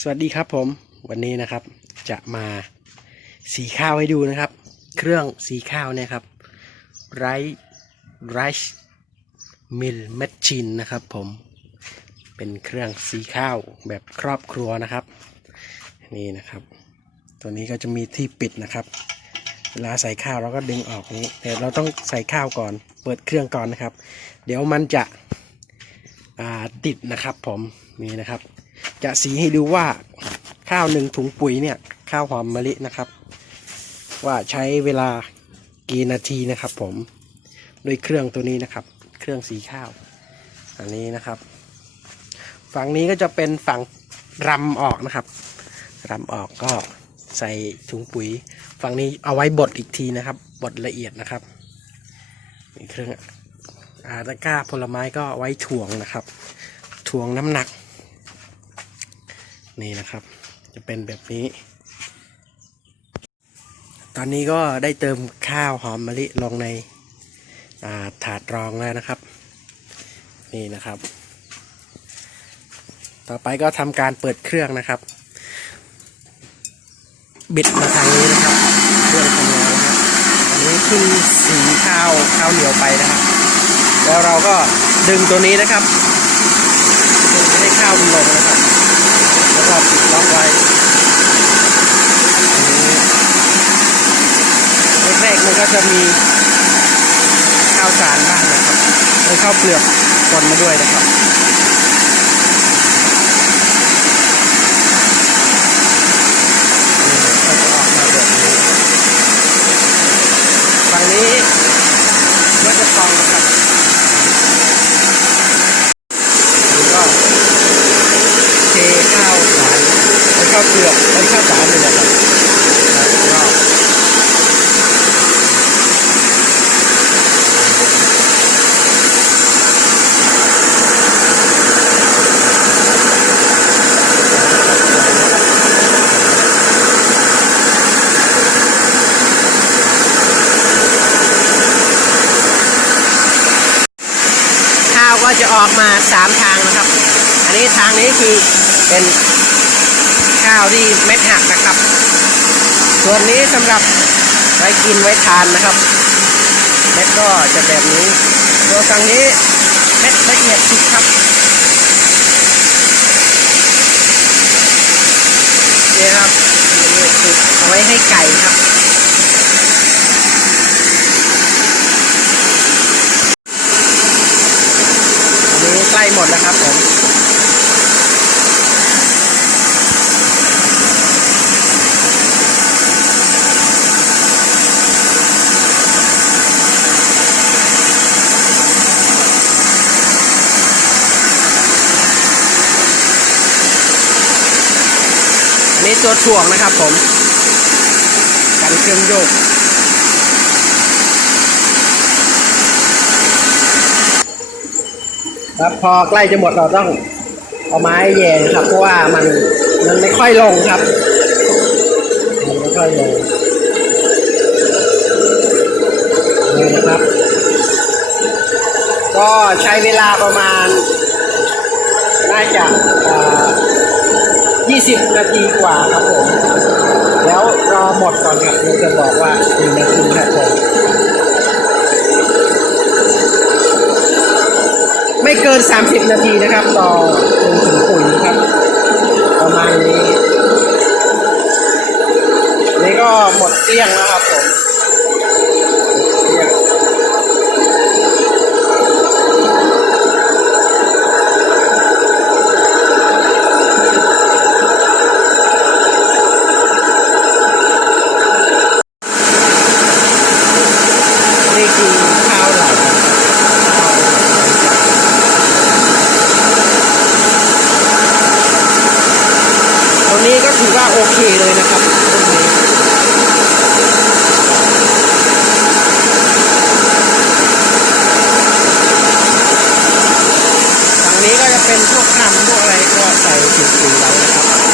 สวัสดีครับผมวันนี้นะครับจะมาสีข้าวให้ดูนะครับ เครื่องสีข้าวเนี่ยครับไรไรซ์มิลแมชชีนนะครับผมเป็นเครื่องสีข้าวแบบครอบครัวนะครับ นี่นะครับ ตัวนี้ก็จะมีที่ปิดนะครับ เวลาใส่ข้าวเราก็ดึงออกนี้ แต่เราต้องใส่ข้าวก่อน เปิดเครื่องก่อนนะครับ เดี๋ยวมันจะติดนะครับผมนี่นะครับ จะสีให้ดูว่าข้าวหนึ่งถุงปุ๋ยเนี่ยข้าวหอมมะลินะครับ ว่าใช้เวลากี่นาทีนะครับ ผมด้วยเครื่องตัวนี้นะครับ เครื่องสีข้าว อันนี้นะครับ ฝั่งนี้ก็จะเป็นฝั่งรำออกนะครับรำออกก็ใส่ถุงปุ๋ย ฝั่งนี้เอาไว้บดอีกทีนะครับบดละเอียดนะครับเครื่องอาตะก้าผลไม้ก็ไว้ถ่วงนะครับถ่วงน้ำหนัก นี่นะครับ จะเป็นแบบนี้ ตอนนี้ก็ได้เติมข้าวหอมมะลิลงในาถาดรองแล้วนะครับ นี่นะครับ ต่อไปก็ทำการเปิดเครื่องนะครับ บิดมาทางนี้นะครับเครื่องทำงานนะครับอันนี้ขึ้นสีข้าวข้าวเหนียวไปนะครับ แล้วเราก็ดึงตัวนี้นะครับดึงให้ข้าวมันลงนะครับ แล้วก็ปิดล็อกไว้อันนี้แรกๆมันก็จะมีข้าวสารบ้างนะครับแล้วข้าวเปลือกปนมาด้วยนะครับ นี่ก็จะออกมาแบบนี้ฝั่งนี้ก็จะฟองนะครับอันนี้ก็ เทข้าวสารไอ้ข้าวเปลือกไอ้ข้าวสารเลยนะครับแล้วก็ข้าวก็จะ ออกมาสามทางนะครับ อันนี้ทางนี้คือเป็นข้าวที่เม็ดหักนะครับ ส่วนนี้สำหรับไว้กินไว้ทานนะครับเม็ดก็จะแบบนี้ตัวฝั่งนี้เม็ดละเอียดสุดครับนี่ครับละเอียดสุดเอาไว้ให้ไก่ครับ อันนี้ใกล้ หมดแล้วครับผมนนี้ตัวถ่วงนะครับผม กันเครื่องโยก ครับพอใกล้จะหมดเราต้องเอาไม้แย่ครับ เพราะว่ามันมันไม่ค่อยลงครับมันไม่ค่อยลงนี่นะครับ ก็ใช้เวลาประมาณ น่าจะ20 นาทีกว่าครับผม แล้วรอหมดก่อนครับเดี๋ยวจะบอกว่ากี่นาทีครับผม ไม่เกิน 30 นาทีนะครับ ต่อลงถึงปุ๋ยนะครับ ประมาณนี้ นี่ก็หมดเกลี้ยงแล้วครับผมเกลี้ยนี่คือข้าวหลาตัวนี้ก็ถือ ว่าโอเคเลยนะครับรุ่นนี้ฝั่งนี้ก็จะเป็นพวกคำพวกอะไรก็ใส่สีไว้นะครับ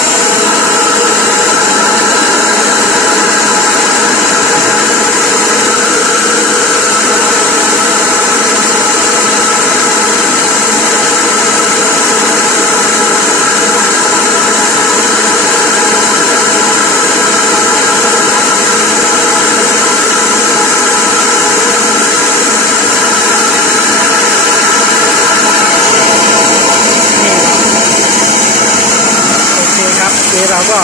น นี้เราก็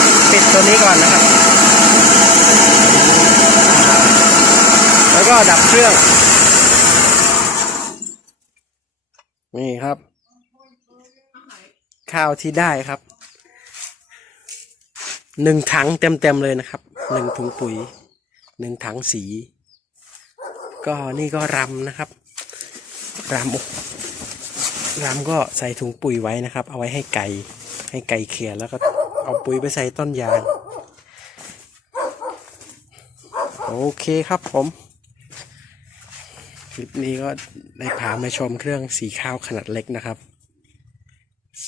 ปิด ตัวนี้ก่อนนะครับ แล้วก็ดับเครื่อง นี่ครับ ข้าวที่ได้ครับ หนึ่งถังเต็มๆเลยนะครับ หนึ่งถุงปุ๋ย หนึ่งถังสี ก็นี่ก็รำนะครับรำรำก็ใส่ถุงปุ๋ยไว้นะครับ เอาไว้ให้ไก่ให้ไก่เขียแล้วก็ เอาปุ๋ยไปใส่ต้นยาง โอเคครับผม คลิปนี้ก็ได้พามาชมเครื่องสีข้าวขนาดเล็กนะครับ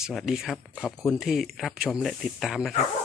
สวัสดีครับ ขอบคุณที่รับชมและติดตามนะครับ